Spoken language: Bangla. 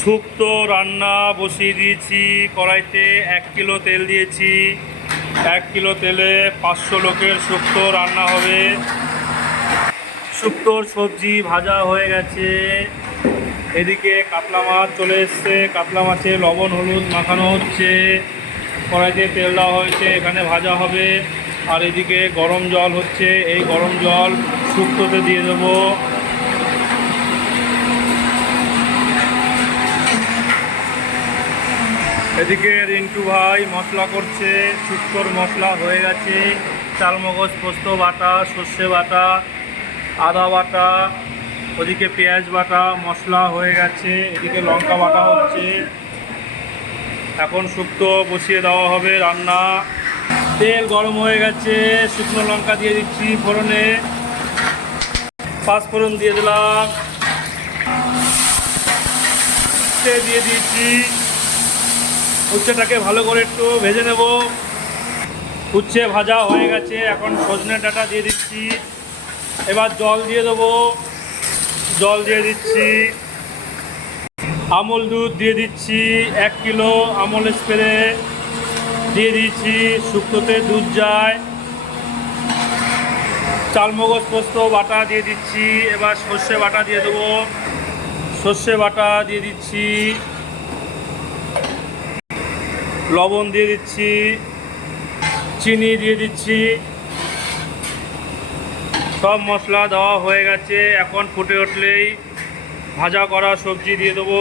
শুক্তো রান্না বসিয়ে দিয়েছি। কড়াইতে 1 কিলো তেল দিয়েছি। 1 কিলো তেলে 500 লোকের শুক্তো রান্না হবে। শুক্তোর সবজি ভাজা হয়ে গেছে। এদিকে কাতলা মাছ চলে এসছে। কাতলা মাছে লবণ হলুদ মাখানো হচ্ছে। কড়াইতে তেল দেওয়া হয়েছে, এখানে ভাজা হবে। আর এদিকে গরম জল হচ্ছে, এই গরম জল শুক্তোতে দিয়ে দেবো। এদিকে রিন্টু ভাই মশলা করছে। শুক্তোর মশলা হয়ে গেছে। চালমগজ পোস্ত বাটা, সর্ষে বাটা, আদা বাটা, ওদিকে পেঁয়াজ বাটা, মশলা হয়ে গেছে। এদিকে লঙ্কা বাটা হচ্ছে। এখন শুক্তো বসিয়ে দেওয়া হবে রান্না। তেল গরম হয়ে গেছে, শুকনো লঙ্কা দিয়ে দিচ্ছি ফোড়নে। পাঁচফোড়ন দিয়ে দিলাম, উচ্ছে দিয়ে দিয়েছি। উচ্ছেটাকে ভালো করে একটু ভেজে নেব। উচ্ছে ভাজা হয়ে গেছে, এখন সজনে ডাঁটা দিয়ে দিচ্ছি। এবার জল দিয়ে দেবো। জল দিয়ে দিচ্ছি। আমল দুধ দিয়ে দিচ্ছি, 1 কিলো আমল স্প্রে দিয়ে দিচ্ছি। শুক্তোতে দুধ যায়। চালমগজ পোস্ত বাটা দিয়ে দিচ্ছি। এবার সর্ষে বাটা দিয়ে দেবো। সর্ষে বাটা দিয়ে দিচ্ছি, লবণ দিয়ে দিচ্ছি, চিনি দিয়ে দিচ্ছি। সব মশলা দেওয়া হয়ে গেছে। এখন ফুটে উঠলেই ভাজা করা সবজি দিয়ে দেবো।